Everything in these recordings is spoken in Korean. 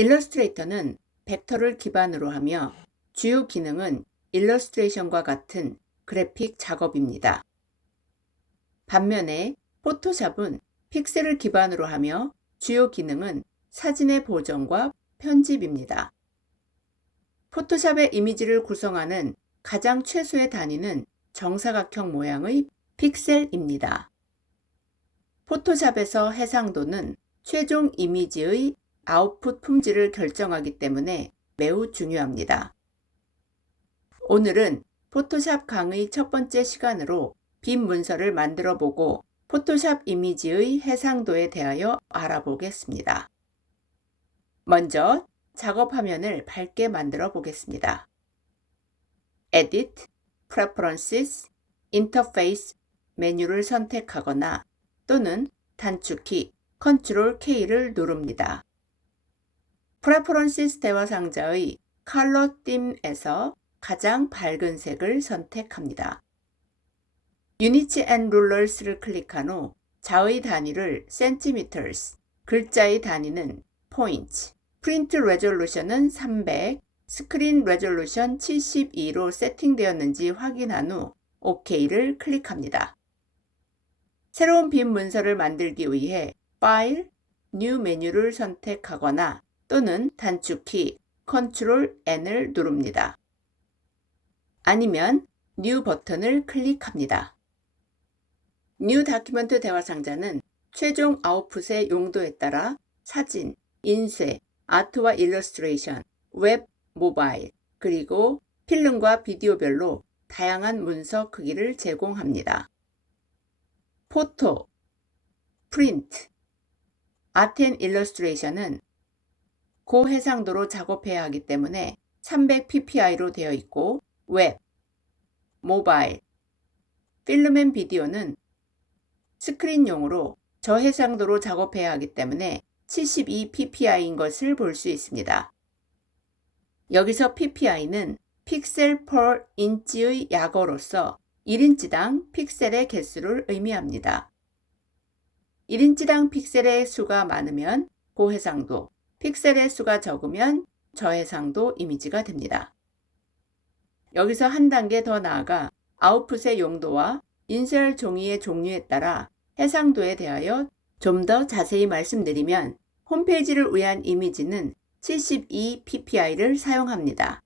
일러스트레이터는 벡터를 기반으로 하며 주요 기능은 일러스트레이션과 같은 그래픽 작업입니다. 반면에 포토샵은 픽셀을 기반으로 하며 주요 기능은 사진의 보정과 편집입니다. 포토샵의 이미지를 구성하는 가장 최소의 단위는 정사각형 모양의 픽셀입니다. 포토샵에서 해상도는 최종 이미지의 아웃풋 품질을 결정하기 때문에 매우 중요합니다. 오늘은 포토샵 강의 첫 번째 시간으로 빈 문서를 만들어 보고 포토샵 이미지의 해상도에 대하여 알아보겠습니다. 먼저 작업 화면을 밝게 만들어 보겠습니다. Edit, Preferences, Interface 메뉴를 선택하거나 또는 단축키 Ctrl-K를 누릅니다. Preferences 대화 상자의 Color Theme에서 가장 밝은 색을 선택합니다. Units and Rulers를 클릭한 후 자의 단위를 centimeters, 글자의 단위는 points, 프린트 레졸루션은 300, 스크린 레졸루션 72로 세팅되었는지 확인한 후 OK를 클릭합니다. 새로운 빈 문서를 만들기 위해 파일, New 메뉴를 선택하거나 또는 단축키 Ctrl+N을 누릅니다. 아니면 New 버튼을 클릭합니다. New 다큐멘트 대화 상자는 최종 아웃풋의 용도에 따라 사진, 인쇄, 아트와 일러스트레이션, 웹, 모바일, 그리고 필름과 비디오별로 다양한 문서 크기를 제공합니다. 포토, 프린트, 아트 앤 일러스트레이션은 고해상도로 작업해야 하기 때문에 300ppi로 되어 있고 웹, 모바일, 필름 앤 비디오는 스크린용으로 저해상도로 작업해야 하기 때문에 72ppi인 것을 볼 수 있습니다. 여기서 ppi는 픽셀 per 인치의 약어로서 1인치당 픽셀의 개수를 의미합니다. 1인치당 픽셀의 수가 많으면 고해상도, 픽셀의 수가 적으면 저해상도 이미지가 됩니다. 여기서 한 단계 더 나아가 아웃풋의 용도와 인쇄할 종이의 종류에 따라 해상도에 대하여 좀 더 자세히 말씀드리면 홈페이지를 위한 이미지는 72ppi를 사용합니다.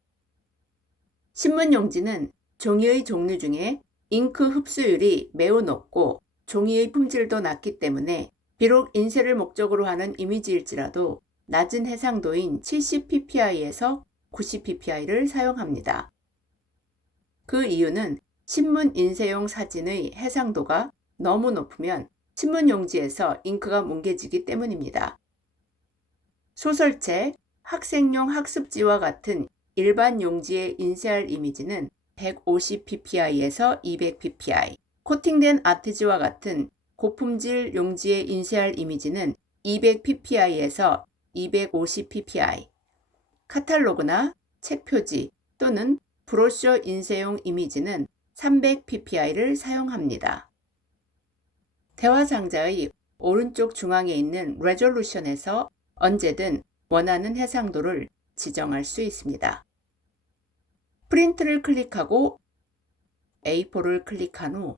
신문용지는 종이의 종류 중에 잉크 흡수율이 매우 높고 종이의 품질도 낮기 때문에 비록 인쇄를 목적으로 하는 이미지일지라도 낮은 해상도인 70ppi에서 90ppi를 사용합니다. 그 이유는 신문 인쇄용 사진의 해상도가 너무 높으면 신문용지에서 잉크가 뭉개지기 때문입니다. 소설책, 학생용 학습지와 같은 일반 용지에 인쇄할 이미지는 150ppi에서 200ppi, 코팅된 아트지와 같은 고품질 용지에 인쇄할 이미지는 200ppi에서 250ppi, 카탈로그나 책 표지 또는 브로셔 인쇄용 이미지는 300ppi를 사용합니다. 대화 상자의 오른쪽 중앙에 있는 레졸루션에서 언제든 원하는 해상도를 지정할 수 있습니다. 프린트를 클릭하고 A4를 클릭한 후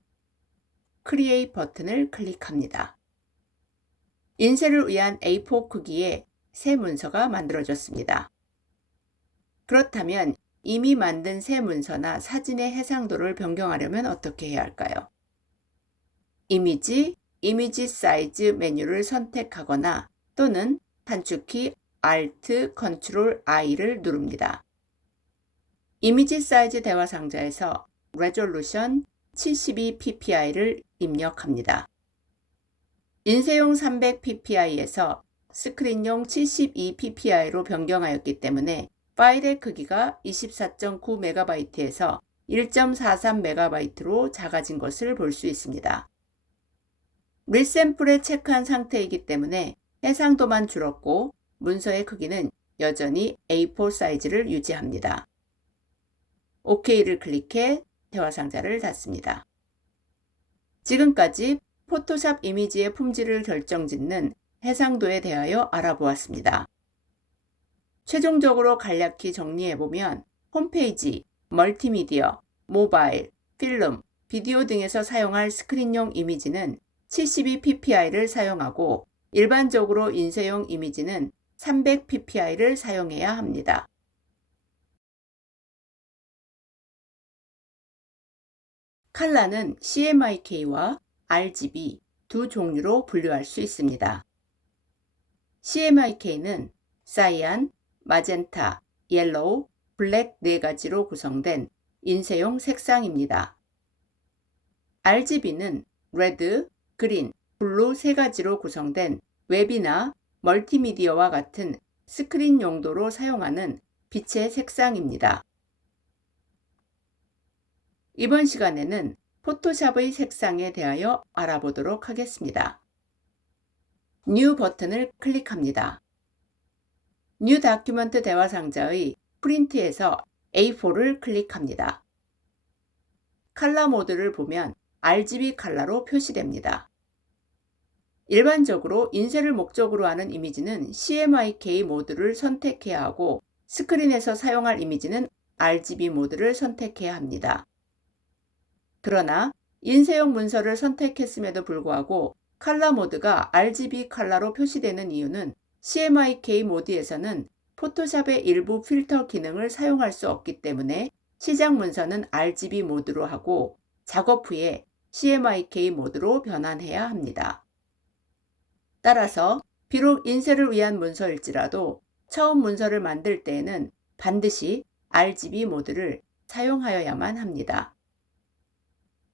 크리에이트 버튼을 클릭합니다. 인쇄를 위한 A4 크기의 새 문서가 만들어졌습니다. 그렇다면 이미 만든 새 문서나 사진의 해상도를 변경하려면 어떻게 해야 할까요? 이미지 사이즈 메뉴를 선택하거나 또는 단축키 Alt, Ctrl, I를 누릅니다. 이미지 사이즈 대화 상자에서 레졸루션 72ppi를 입력합니다. 인쇄용 300ppi에서 스크린용 72ppi로 변경하였기 때문에 파일의 크기가 24.9MB에서 1.43MB로 작아진 것을 볼 수 있습니다. 리샘플에 체크한 상태이기 때문에 해상도만 줄었고 문서의 크기는 여전히 A4 사이즈를 유지합니다. OK를 클릭해 대화 상자를 닫습니다. 지금까지 포토샵 이미지의 품질을 결정짓는 해상도에 대하여 알아보았습니다. 최종적으로 간략히 정리해보면 홈페이지, 멀티미디어, 모바일, 필름, 비디오 등에서 사용할 스크린용 이미지는 72ppi를 사용하고 일반적으로 인쇄용 이미지는 300ppi를 사용해야 합니다. 칼라는 CMYK와 RGB 두 종류로 분류할 수 있습니다. CMYK는 사이안, 마젠타, 옐로우, 블랙 4가지로 구성된 인쇄용 색상입니다. RGB는 레드, 그린, 블루 3가지로 구성된 웹이나 멀티미디어와 같은 스크린 용도로 사용하는 빛의 색상입니다. 이번 시간에는 포토샵의 색상에 대하여 알아보도록 하겠습니다. New 버튼을 클릭합니다. New 다큐멘트 대화 상자의 프린트에서 A4를 클릭합니다. 칼라 모드를 보면 RGB 칼라로 표시됩니다. 일반적으로 인쇄를 목적으로 하는 이미지는 CMYK 모드를 선택해야 하고 스크린에서 사용할 이미지는 RGB 모드를 선택해야 합니다. 그러나 인쇄용 문서를 선택했음에도 불구하고 칼라 모드가 RGB 칼라로 표시되는 이유는 CMYK 모드에서는 포토샵의 일부 필터 기능을 사용할 수 없기 때문에 시작 문서는 RGB 모드로 하고 작업 후에 CMYK 모드로 변환해야 합니다. 따라서 비록 인쇄를 위한 문서일지라도 처음 문서를 만들 때에는 반드시 RGB 모드를 사용하여야만 합니다.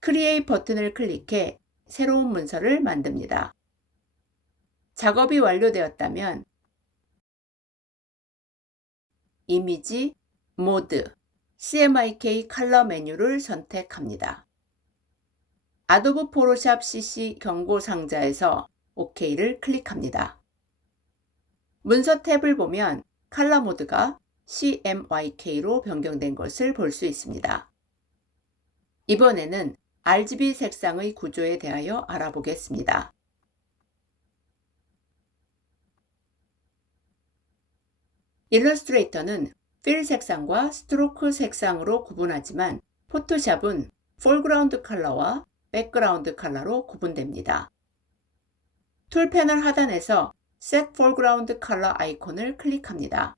크리에이트 버튼을 클릭해 새로운 문서를 만듭니다. 작업이 완료되었다면 이미지, 모드, CMYK 컬러 메뉴를 선택합니다. 아도be 포토샵 CC 경고 상자에서 OK를 클릭합니다. 문서 탭을 보면 컬러 모드가 CMYK로 변경된 것을 볼 수 있습니다. 이번에는 RGB 색상의 구조에 대하여 알아보겠습니다. 일러스트레이터는 필 색상과 스트로크 색상으로 구분하지만 포토샵은 포그라운드 컬러와 백그라운드 컬러로 구분됩니다. 툴 패널 하단에서 Set Foreground Color 아이콘을 클릭합니다.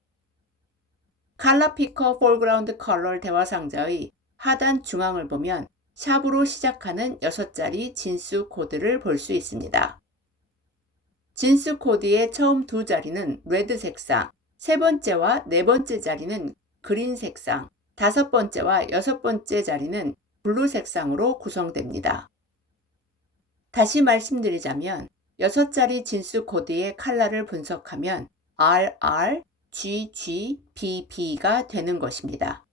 컬러 피커 포그라운드 컬러 대화 상자의 하단 중앙을 보면 샵으로 시작하는 6자리 진수 코드를 볼 수 있습니다. 진수 코드의 처음 2자리는 레드 색상, 세 번째와 네 번째 자리는 그린 색상, 5번째와 6번째 자리는 블루 색상으로 구성됩니다. 다시 말씀드리자면 6자리 진수 코드의 컬러를 분석하면 RR, GG, BB가 되는 것입니다.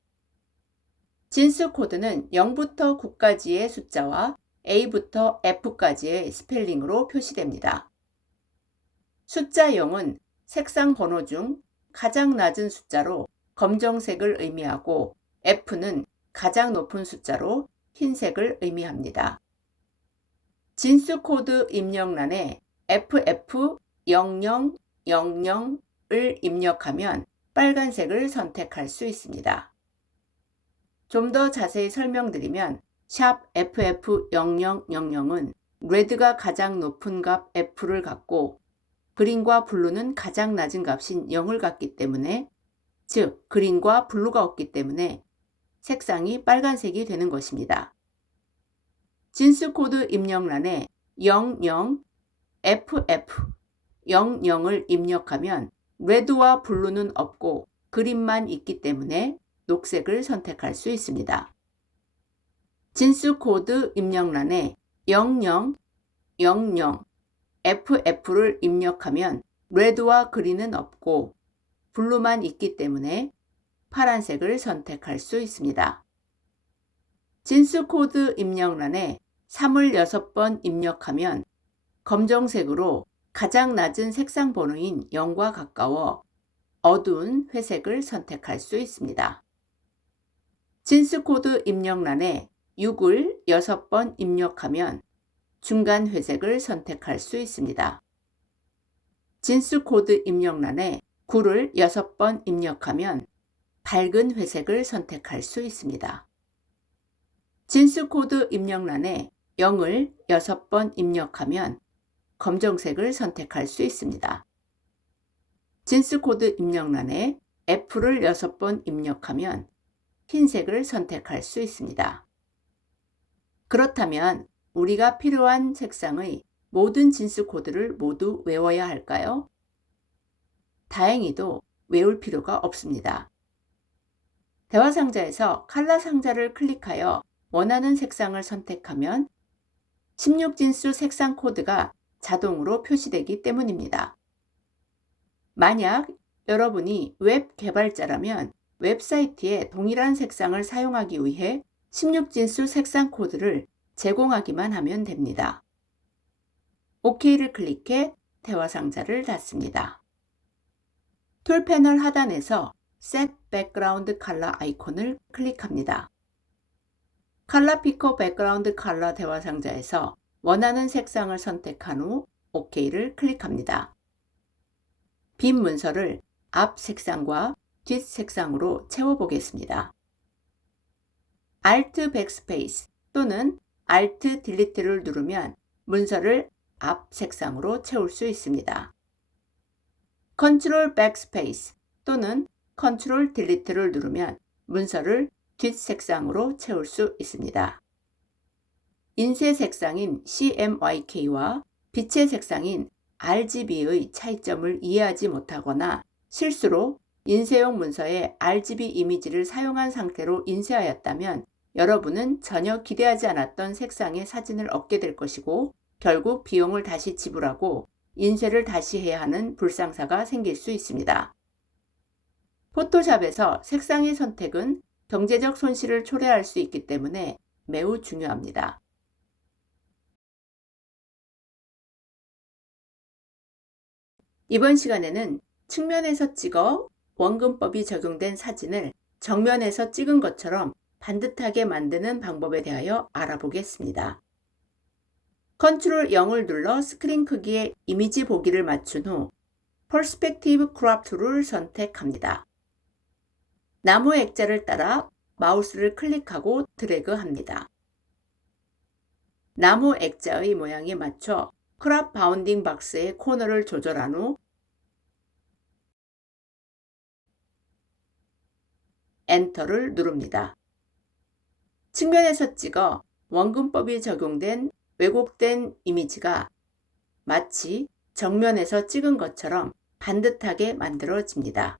진수 코드는 0부터 9까지의 숫자와 A부터 F까지의 스펠링으로 표시됩니다. 숫자 0은 색상 번호 중 가장 낮은 숫자로 검정색을 의미하고 F는 가장 높은 숫자로 흰색을 의미합니다. 진수 코드 입력란에 FF0000을 입력하면 빨간색을 선택할 수 있습니다. 좀 더 자세히 설명드리면 샵 FF0000은 레드가 가장 높은 값 F를 갖고 그린과 블루는 가장 낮은 값인 0을 갖기 때문에 즉 그린과 블루가 없기 때문에 색상이 빨간색이 되는 것입니다. 진수 코드 입력란에 00 FF00을 입력하면 레드와 블루는 없고 그린만 있기 때문에 녹색을 선택할 수 있습니다. 진수 코드 입력란에 0000 FF를 입력하면 레드와 그린은 없고 블루만 있기 때문에 파란색을 선택할 수 있습니다. 진수 코드 입력란에 3을 6번 입력하면 검정색으로 가장 낮은 색상 번호인 0과 가까워 어두운 회색을 선택할 수 있습니다. 진수 코드 입력란에 6을 6번 입력하면 중간 회색을 선택할 수 있습니다. 진수 코드 입력란에 9를 6번 입력하면 밝은 회색을 선택할 수 있습니다. 진수 코드 입력란에 0을 6번 입력하면 검정색을 선택할 수 있습니다. 진수 코드 입력란에 F를 6번 입력하면 흰색을 선택할 수 있습니다. 그렇다면 우리가 필요한 색상의 모든 진수 코드를 모두 외워야 할까요? 다행히도 외울 필요가 없습니다. 대화 상자에서 컬러 상자를 클릭하여 원하는 색상을 선택하면 16진수 색상 코드가 자동으로 표시되기 때문입니다. 만약 여러분이 웹 개발자라면 웹사이트에 동일한 색상을 사용하기 위해 16진수 색상 코드를 제공하기만 하면 됩니다. OK를 클릭해 대화 상자를 닫습니다. 툴 패널 하단에서 Set Background Color 아이콘을 클릭합니다. 컬러 피커 백그라운드 컬러 대화 상자에서 원하는 색상을 선택한 후 OK를 클릭합니다. 빈 문서를 앞 색상과 뒷 색상으로 채워보겠습니다. Alt Backspace 또는 Alt Delete를 누르면 문서를 앞 색상으로 채울 수 있습니다. Ctrl Backspace 또는 Ctrl Delete를 누르면 문서를 뒷 색상으로 채울 수 있습니다. 인쇄 색상인 CMYK와 빛의 색상인 RGB의 차이점을 이해하지 못하거나 실수로 인쇄용 문서에 RGB 이미지를 사용한 상태로 인쇄하였다면 여러분은 전혀 기대하지 않았던 색상의 사진을 얻게 될 것이고 결국 비용을 다시 지불하고 인쇄를 다시 해야 하는 불상사가 생길 수 있습니다. 포토샵에서 색상의 선택은 경제적 손실을 초래할 수 있기 때문에 매우 중요합니다. 이번 시간에는 측면에서 찍어 원근법이 적용된 사진을 정면에서 찍은 것처럼 반듯하게 만드는 방법에 대하여 알아보겠습니다. Ctrl 0을 눌러 스크린 크기의 이미지 보기를 맞춘 후 Perspective Crop 툴을 선택합니다. 나무 액자를 따라 마우스를 클릭하고 드래그합니다. 나무 액자의 모양에 맞춰 크롭 바운딩 박스의 코너를 조절한 후 엔터를 누릅니다. 측면에서 찍어 원근법이 적용된 왜곡된 이미지가 마치 정면에서 찍은 것처럼 반듯하게 만들어집니다.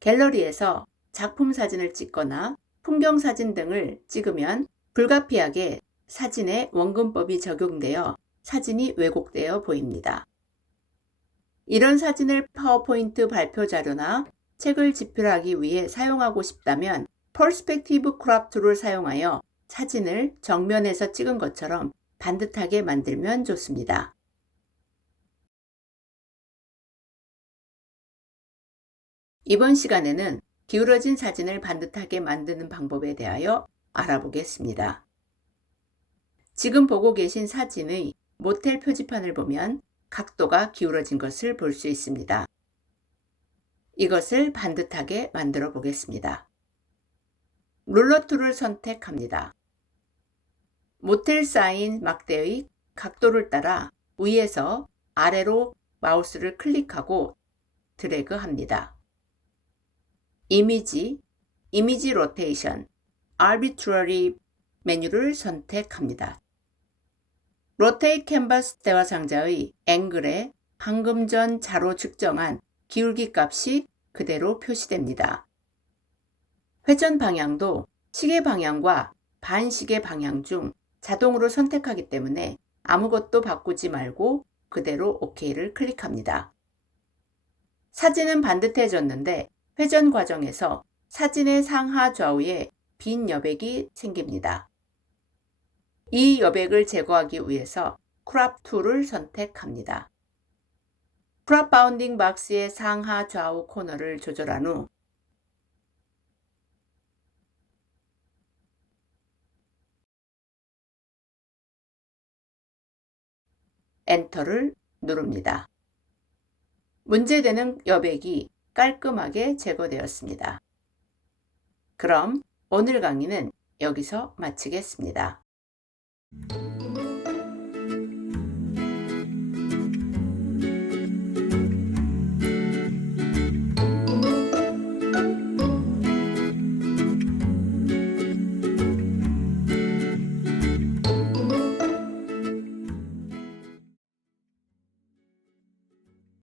갤러리에서 작품 사진을 찍거나 풍경 사진 등을 찍으면 불가피하게 사진에 원근법이 적용되어 사진이 왜곡되어 보입니다. 이런 사진을 파워포인트 발표 자료나 책을 집필하기 위해 사용하고 싶다면 퍼스펙티브 크롭 툴을 사용하여 사진을 정면에서 찍은 것처럼 반듯하게 만들면 좋습니다. 이번 시간에는 기울어진 사진을 반듯하게 만드는 방법에 대하여 알아보겠습니다. 지금 보고 계신 사진의 모텔 표지판을 보면 각도가 기울어진 것을 볼 수 있습니다. 이것을 반듯하게 만들어 보겠습니다. 룰러 툴을 선택합니다. 모텔 사인 막대의 각도를 따라 위에서 아래로 마우스를 클릭하고 드래그합니다. 이미지 로테이션, arbitrary 메뉴를 선택합니다. 로테이트 캔버스 대화 상자의 앵글에 방금 전 자로 측정한 기울기 값이 그대로 표시됩니다. 회전 방향도 시계 방향과 반시계 방향 중 자동으로 선택하기 때문에 아무것도 바꾸지 말고 그대로 OK를 클릭합니다. 사진은 반듯해졌는데 회전 과정에서 사진의 상하 좌우에 빈 여백이 생깁니다. 이 여백을 제거하기 위해서 크롭 툴을 선택합니다. 크롭 바운딩 박스의 상하 좌우 코너를 조절한 후 엔터를 누릅니다. 문제되는 여백이 깔끔하게 제거되었습니다. 그럼 오늘 강의는 여기서 마치겠습니다.